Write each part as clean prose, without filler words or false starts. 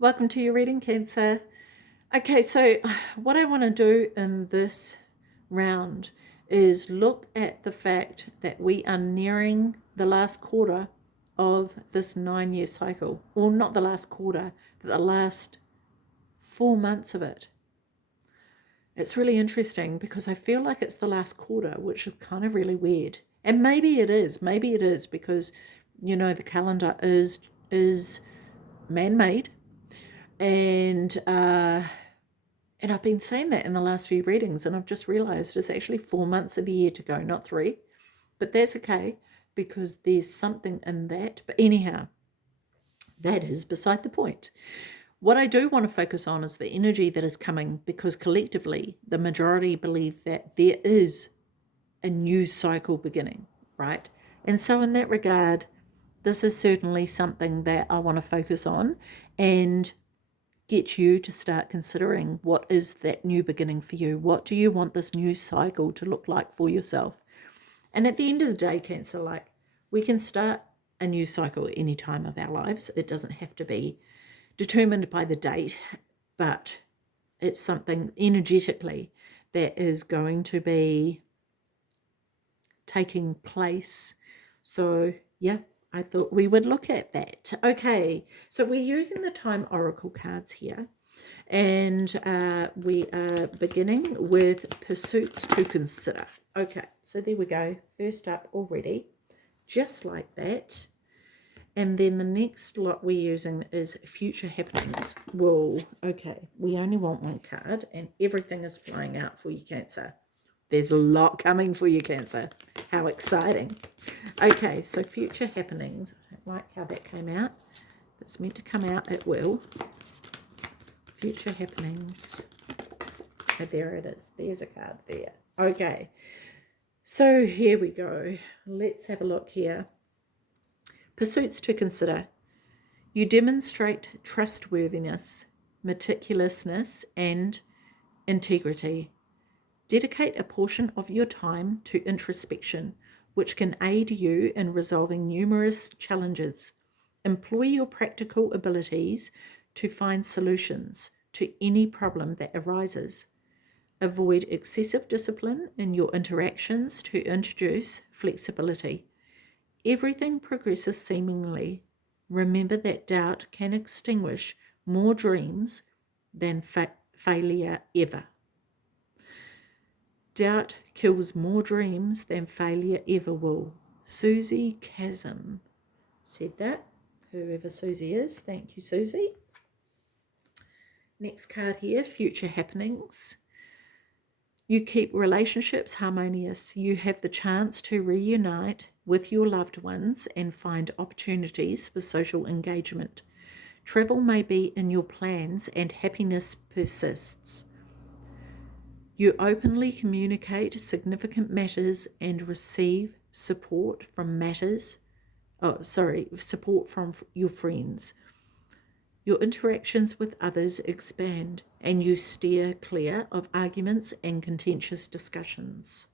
Welcome to your reading, Cancer. Okay, so what I want to do in this round is look at the fact that we are nearing the last quarter of this 9-year cycle. Well, not the last quarter, but the last 4 months of it. It's really interesting because I feel like it's the last quarter, which is kind of really weird. And maybe it is. Maybe it is because, the calendar is man-made. And I've been saying that in the last few readings, and I've just realized it's actually 4 months of the year to go, not 3. But that's okay because there's something in that. But anyhow, that is beside the point. What I do want to focus on is the energy that is coming, because collectively the majority believe that there is a new cycle beginning, right? And so in that regard, this is certainly something that I want to focus on and get you to start considering, what is that new beginning for you? What do you want this new cycle to look like for yourself? And at the end of the day, Cancer, we can start a new cycle at any time of our lives. It doesn't have to be determined by the date, but it's something energetically that is going to be taking place. So, yeah, I thought we would look at that. Okay, so we're using the Time Oracle cards here, and we are beginning with Pursuits to Consider. Okay, so there we go. First up already, just like that. And then the next lot we're using is Future Happenings. Whoa, okay, we only want one card, and everything is flying out for you, Cancer. There's a lot coming for you, Cancer. How exciting. Okay, so Future Happenings. I don't like how that came out. If it's meant to come out, it will. Future Happenings. Oh, there it is. There's a card there. Okay, so here we go. Let's have a look here. Pursuits to Consider. You demonstrate trustworthiness, meticulousness, and integrity. Dedicate a portion of your time to introspection, which can aid you in resolving numerous challenges. Employ your practical abilities to find solutions to any problem that arises. Avoid excessive discipline in your interactions to introduce flexibility. Everything progresses seemingly. Remember that doubt can extinguish more dreams than failure ever. Doubt kills more dreams than failure ever will. Susie Chasm said that. Whoever Susie is, thank you, Susie. Next card here, Future Happenings. You keep relationships harmonious. You have the chance to reunite with your loved ones and find opportunities for social engagement. Travel may be in your plans and happiness persists. You openly communicate significant matters and receive support from support from your friends. Your interactions with others expand, and you steer clear of arguments and contentious discussions.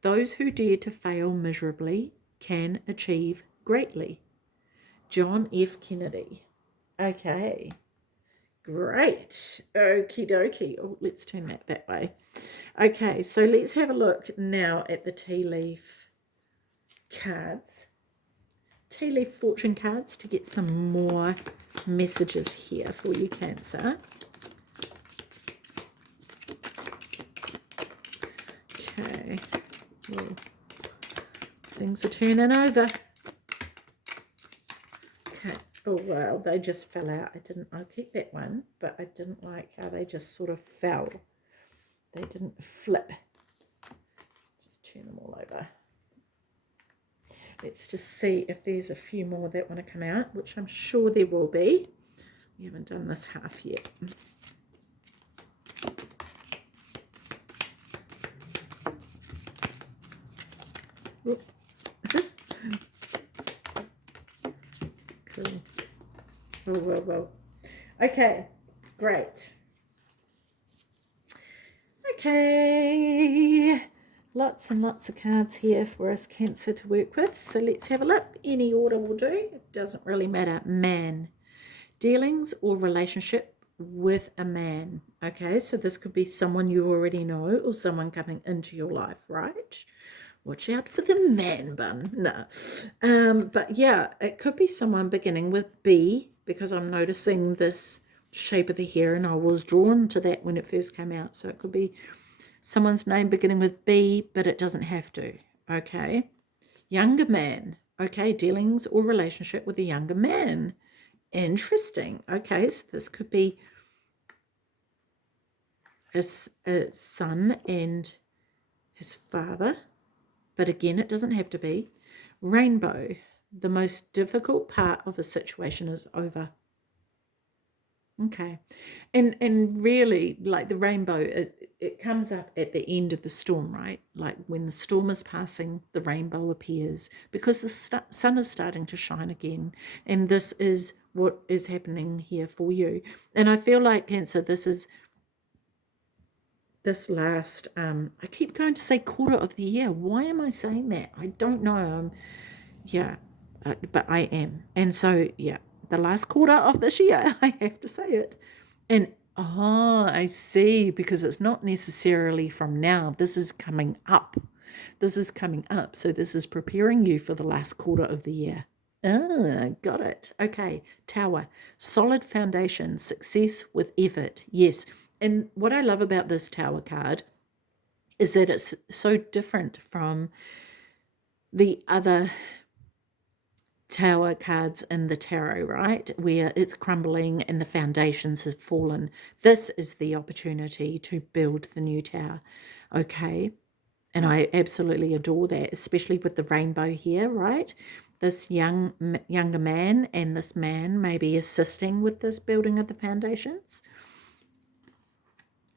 Those who dare to fail miserably can achieve greatly. John F. Kennedy. Okay. Great. Okie dokie. Oh, let's turn that way. Okay, so let's have a look now at the tea leaf cards. Tea leaf fortune cards to get some more messages here for you, Cancer. Okay. Well, things are turning over. Okay. Oh, wow, they just fell out. I'll keep that one, but I didn't like how they just sort of fell. They didn't flip. Just turn them all over. Let's just see if there's a few more that want to come out, which I'm sure there will be. We haven't done this half yet. Cool. Oh, well. Okay, great. Okay, lots and lots of cards here for us, Cancer, to work with. So let's have a look. Any order will do. It doesn't really matter. Man, dealings or relationship with a man. Okay, so this could be someone you already know or someone coming into your life, right? Watch out for the man bun. No. But yeah, it could be someone beginning with B, because I'm noticing this shape of the hair and I was drawn to that when it first came out. So it could be someone's name beginning with B, but it doesn't have to. Okay. Younger man. Okay, dealings or relationship with a younger man. Interesting. Okay, so this could be a son and his father, but again, it doesn't have to be. Rainbow. The most difficult part of a situation is over. Okay. And really, like the rainbow, it comes up at the end of the storm, right? Like when the storm is passing, the rainbow appears because the sun is starting to shine again. And this is what is happening here for you. And I feel like, Cancer, this is this last, I keep going to say quarter of the year. Why am I saying that? I don't know. Yeah, but I am. And so, yeah, the last quarter of this year, I have to say it. And, I see, because it's not necessarily from now. This is coming up. This is coming up. So this is preparing you for the last quarter of the year. Got it. Okay, Tower. Solid foundation, success with effort. Yes. And what I love about this Tower card is that it's so different from the other Tower cards in the tarot, right? Where it's crumbling and the foundations have fallen. This is the opportunity to build the new tower. Okay. And I absolutely adore that, especially with the rainbow here, right? This younger man and this man may be assisting with this building of the foundations.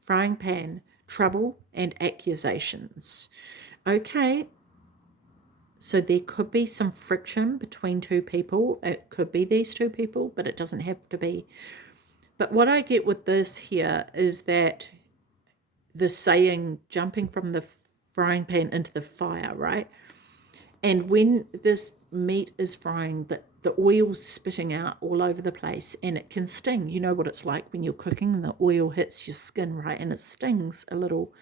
Frying pan, trouble and accusations. Okay, so there could be some friction between two people. It could be these two people, but it doesn't have to be. But what I get with this here is that the saying, jumping from the frying pan into the fire, right? And when this meat is frying, the oil's spitting out all over the place and it can sting. You know what it's like when you're cooking and the oil hits your skin, right? And it stings a little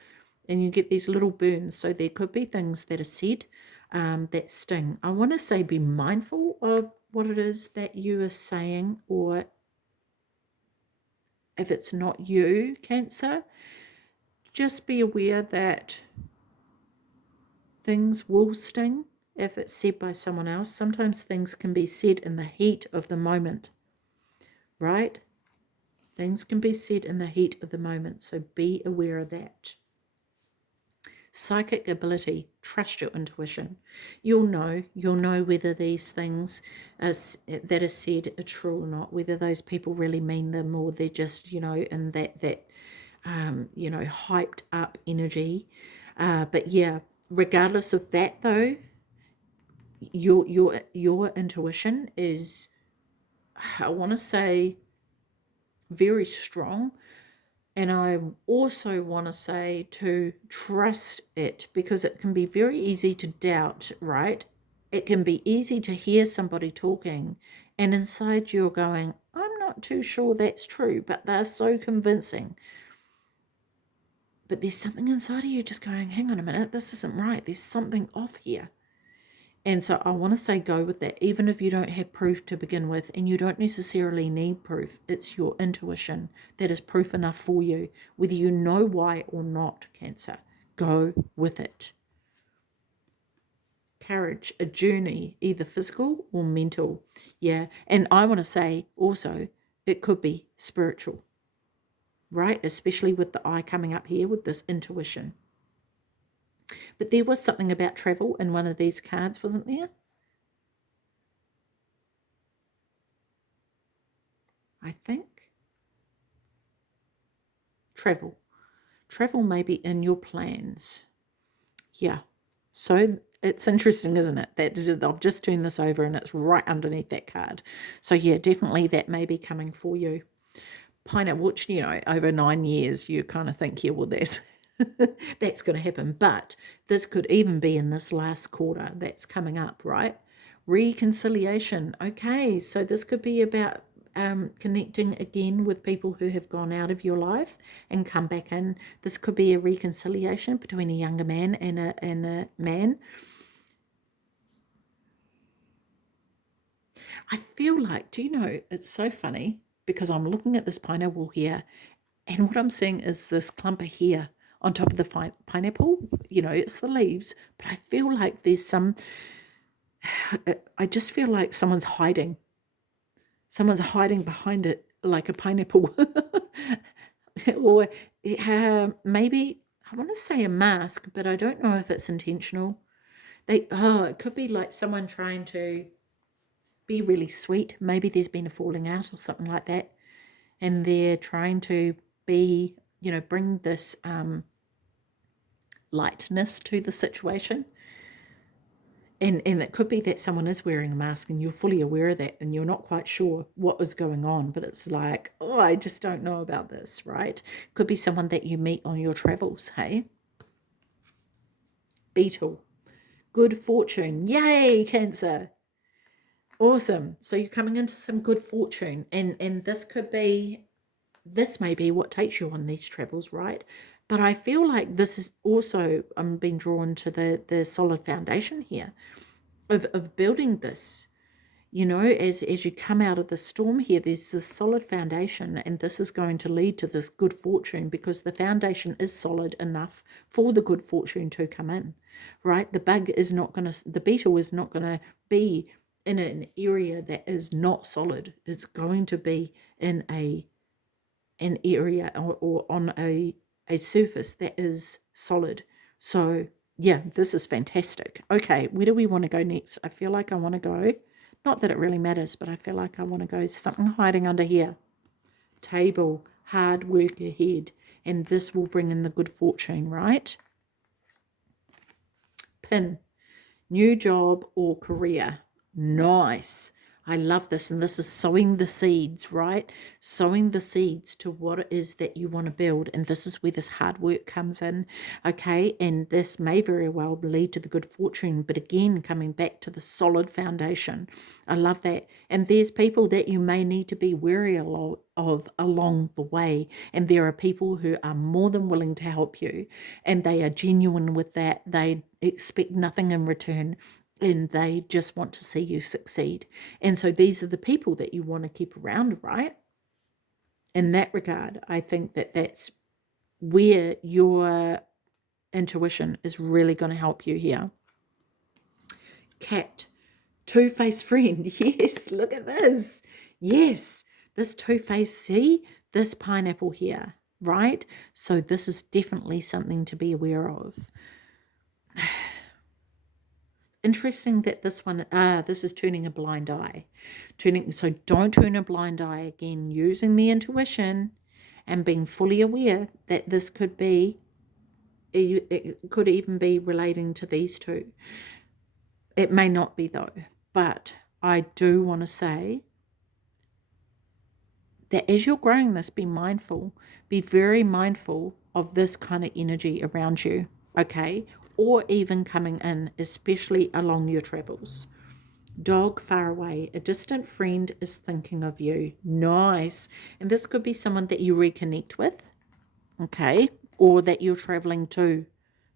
and you get these little burns. So there could be things that are said that sting. I want to say be mindful of what it is that you are saying, or if it's not you, Cancer, just be aware that things will sting if it's said by someone else. Sometimes things can be said in the heat of the moment, right? Things can be said in the heat of the moment, so be aware of that. Psychic ability, trust your intuition. You'll know whether these things that are said are true or not, whether those people really mean them or they're just, in that hyped up energy. But yeah, regardless of that though, your intuition is, I want to say, very strong. And I also want to say to trust it, because it can be very easy to doubt, right? It can be easy to hear somebody talking and inside you're going, I'm not too sure that's true, but they're so convincing. But there's something inside of you just going, hang on a minute, this isn't right. There's something off here. And so I want to say go with that, even if you don't have proof to begin with, and you don't necessarily need proof. It's your intuition that is proof enough for you, whether you know why or not, Cancer. Go with it. Courage, a journey, either physical or mental. Yeah, and I want to say also, it could be spiritual, right? Especially with the eye coming up here with this intuition. But there was something about travel in one of these cards, wasn't there? I think. Travel. Travel may be in your plans. Yeah. So it's interesting, isn't it? That I've just turned this over and it's right underneath that card. So yeah, definitely that may be coming for you. Pineapple, which, over 9 years, you kind of think, yeah, well, that's going to happen. But this could even be in this last quarter that's coming up, right? Reconciliation. Okay, so this could be about connecting again with people who have gone out of your life and come back in. This could be a reconciliation between a younger man and a man. I feel like, do you know, it's so funny because I'm looking at this pineapple here, and what I'm seeing is this clump of hair on top of the pineapple. It's the leaves, but I feel like there's some, I just feel like someone's hiding. Someone's hiding behind it like a pineapple. Or maybe, I want to say a mask, but I don't know if it's intentional. It could be like someone trying to be really sweet. Maybe there's been a falling out or something like that, and they're trying to be, bring this lightness to the situation. And it could be that someone is wearing a mask and you're fully aware of that and you're not quite sure what is going on, but it's like, oh, I just don't know about this, right? Could be someone that you meet on your travels, hey? Beetle. Good fortune. Yay, Cancer. Awesome. So you're coming into some good fortune, and this may be what takes you on these travels, right? But I feel like this is also, I'm being drawn to the solid foundation here of building this. As you come out of the storm here, there's this solid foundation, and this is going to lead to this good fortune because the foundation is solid enough for the good fortune to come in, right? The beetle is not going to be in an area that is not solid. It's going to be in an area or on a surface that is solid. So yeah, this is fantastic. Okay, where do we want to go next? I feel like I want to go, not that it really matters, but I feel like I want to go something hiding under here. Table, hard work ahead, and this will bring in the good fortune, right? Pin, new job or career. Nice. I love this. And this is sowing the seeds, right? Sowing the seeds to what it is that you want to build. And this is where this hard work comes in. Okay. And this may very well lead to the good fortune. But again, coming back to the solid foundation. I love that. And there's people that you may need to be wary of along the way. And there are people who are more than willing to help you. And they are genuine with that. They expect nothing in return, and they just want to see you succeed. And so these are the people that you want to keep around, right? In that regard, I think that that's where your intuition is really going to help you here. Cat, two-faced friend. Yes, look at this. Yes, this two-faced, see this pineapple here, right? So this is definitely something to be aware of. Interesting that this is turning a blind eye. So don't turn a blind eye again, using the intuition and being fully aware that this could be, it could even be relating to these two. It may not be though, but I do want to say that as you're growing this, be very mindful of this kind of energy around you, okay? Or even coming in, especially along your travels. Dog far away, a distant friend is thinking of you. Nice. And this could be someone that you reconnect with, okay? Or that you're traveling to,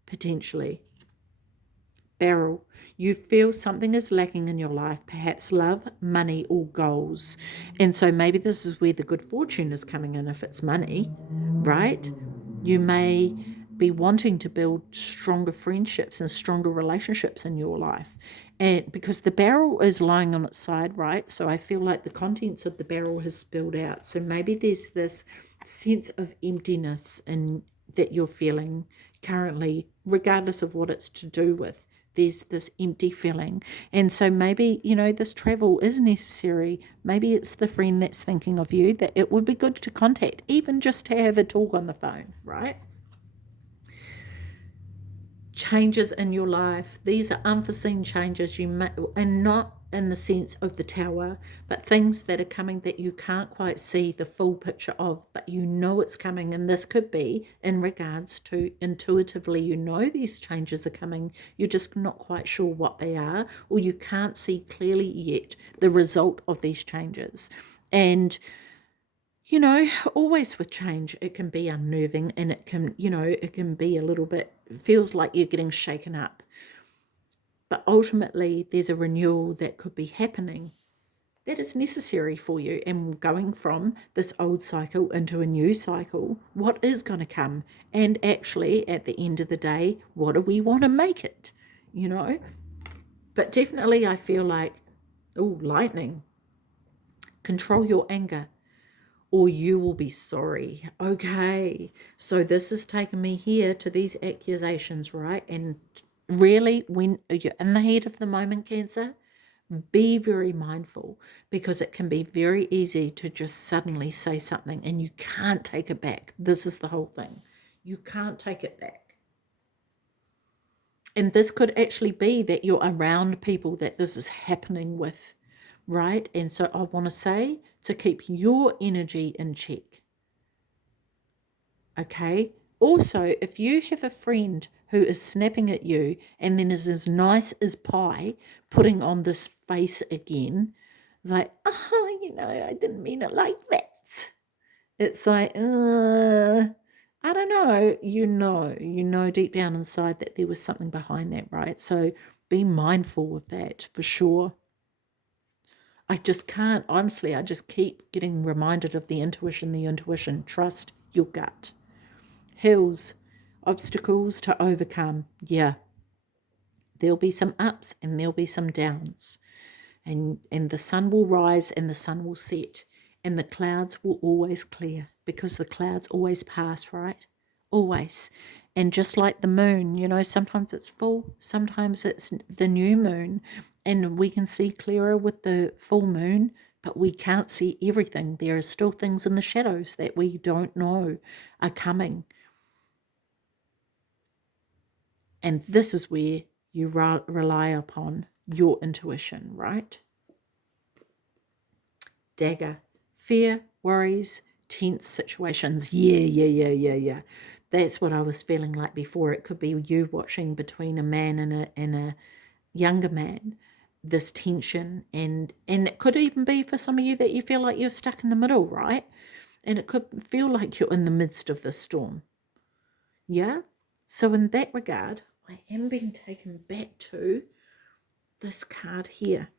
potentially. Barrel, you feel something is lacking in your life, perhaps love, money, or goals. And so maybe this is where the good fortune is coming in if it's money, right? You may be wanting to build stronger friendships and stronger relationships in your life. And because the barrel is lying on its side, right? So I feel like the contents of the barrel has spilled out. So maybe there's this sense of emptiness that you're feeling currently, regardless of what it's to do with. There's this empty feeling. And so maybe, this travel is necessary. Maybe it's the friend that's thinking of you that it would be good to contact, even just to have a talk on the phone, right? Changes in your life. These are unforeseen changes and not in the sense of the tower, but things that are coming that you can't quite see the full picture of, but you know it's coming. And this could be in regards to intuitively, these changes are coming. You're just not quite sure what they are, or you can't see clearly yet the result of these changes. And, always with change, it can be unnerving, and it can, it can be a little bit, it feels like you're getting shaken up. But ultimately, there's a renewal that could be happening that is necessary for you. And going from this old cycle into a new cycle, what is going to come? And actually, at the end of the day, what do we want to make it? But definitely, I feel like, oh, lightning, control your anger, or you will be sorry. Okay, so this has taken me here to these accusations, right? And really, when you're in the heat of the moment, Cancer, be very mindful, because it can be very easy to just suddenly say something and you can't take it back. This is the whole thing. You can't take it back. And this could actually be that you're around people that this is happening with, right? And so I want to say to keep your energy in check. Okay. Also, if you have a friend who is snapping at you and then is as nice as pie, putting on this face again, it's like, I didn't mean it like that. It's like, I don't know. You know deep down inside that there was something behind that, right? So be mindful of that for sure. I just can't, honestly, I just keep getting reminded of the intuition. Trust your gut. Hills, obstacles to overcome. Yeah, there'll be some ups and there'll be some downs. And the sun will rise and the sun will set. And the clouds will always clear, because the clouds always pass, right? Always. And just like the moon, sometimes it's full, sometimes it's the new moon. And we can see clearer with the full moon, but we can't see everything. There are still things in the shadows that we don't know are coming. And this is where you rely upon your intuition, right? Dagger. Fear, worries, tense situations. Yeah. That's what I was feeling like before. It could be you watching between a man and a younger man, this tension. And it could even be for some of you that you feel like you're stuck in the middle, right? And it could feel like you're in the midst of the storm. Yeah? So in that regard, I am being taken back to this card here.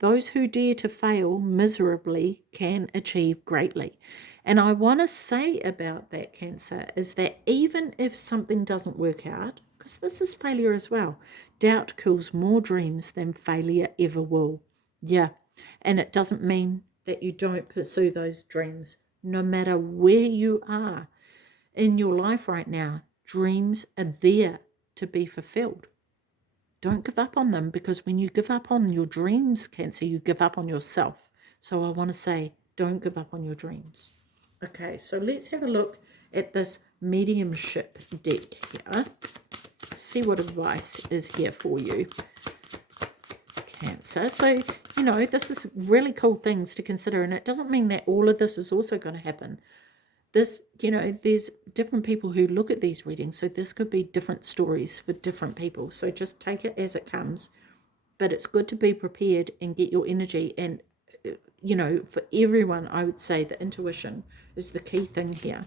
Those who dare to fail miserably can achieve greatly. And I want to say about that, Cancer, is that even if something doesn't work out, because this is failure as well, doubt kills more dreams than failure ever will. Yeah. And it doesn't mean that you don't pursue those dreams, no matter where you are in your life right now. Dreams are there to be fulfilled. Don't give up on them, because when you give up on your dreams, Cancer, you give up on yourself. So I want to say, don't give up on your dreams. Okay, so let's have a look at this mediumship deck here. See what advice is here for you, Cancer. So, this is really cool things to consider, and it doesn't mean that all of this is also going to happen. This, there's different people who look at these readings, so this could be different stories for different people. So just take it as it comes. But it's good to be prepared and get your energy. And, for everyone, I would say the intuition is the key thing here.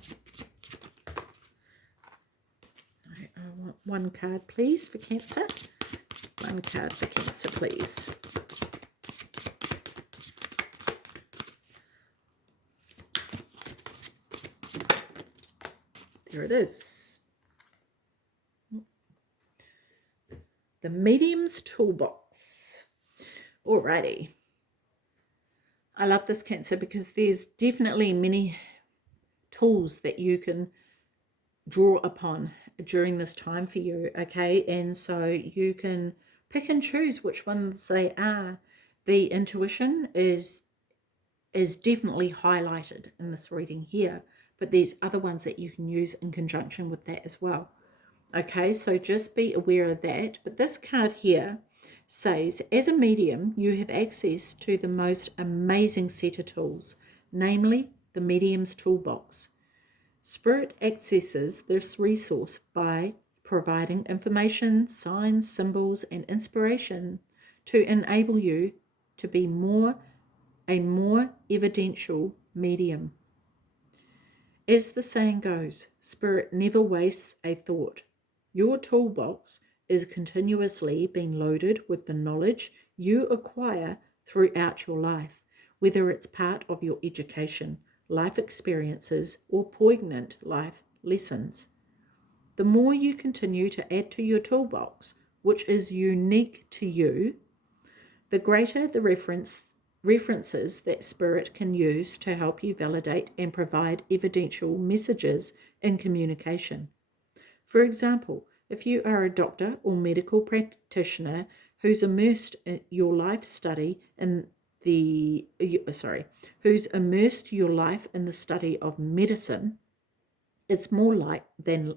I want one card, please, for Cancer. One card for Cancer, please. There it is. The Medium's Toolbox. Alrighty. I love this, Cancer, because there's definitely many tools that you can draw upon during this time for you, okay? And so you can pick and choose which ones they are. The intuition is definitely highlighted in this reading here, but there's other ones that you can use in conjunction with that as well. Okay, so just be aware of that. But this card here says, as a medium, you have access to the most amazing set of tools, namely the Medium's Toolbox. Spirit accesses this resource by providing information, signs, symbols, and inspiration to enable you to be more a more evidential medium. As the saying goes, spirit never wastes a thought. Your toolbox is continuously being loaded with the knowledge you acquire throughout your life, whether it's part of your education, life experiences, or poignant life lessons. The more you continue to add to your toolbox, which is unique to you, the greater the references that spirit can use to help you validate and provide evidential messages in communication. For example, if you are a doctor or medical practitioner who's immersed in your life study in the who's immersed your life in the study of medicine, it's more than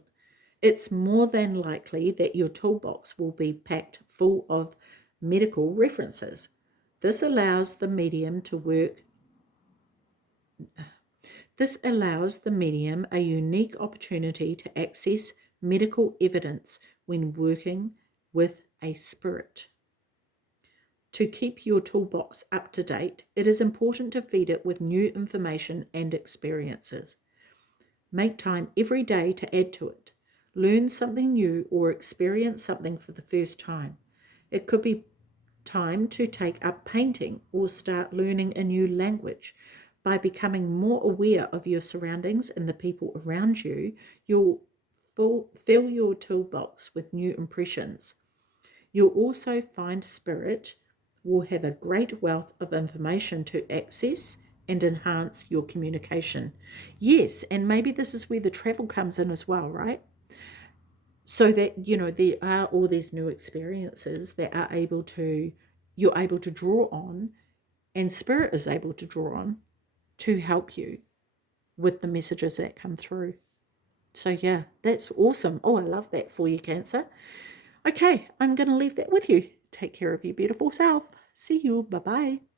likely that your toolbox will be packed full of medical references. This allows the medium to work. This allows the medium a unique opportunity to access medical evidence when working with a spirit. To keep your toolbox up to date, it is important to feed it with new information and experiences. Make time every day to add to it. Learn something new or experience something for the first time. It could be time to take up painting or start learning a new language. By becoming more aware of your surroundings and the people around you, you'll fill your toolbox with new impressions. You'll also find spirit will have a great wealth of information to access and enhance your communication. Yes, and maybe this is where the travel comes in as well, right? So that, there are all these new experiences that you're able to draw on, and spirit is able to draw on to help you with the messages that come through. So yeah, that's awesome. Oh, I love that for you, Cancer. Okay, I'm going to leave that with you. Take care of your beautiful self. See you. Bye-bye.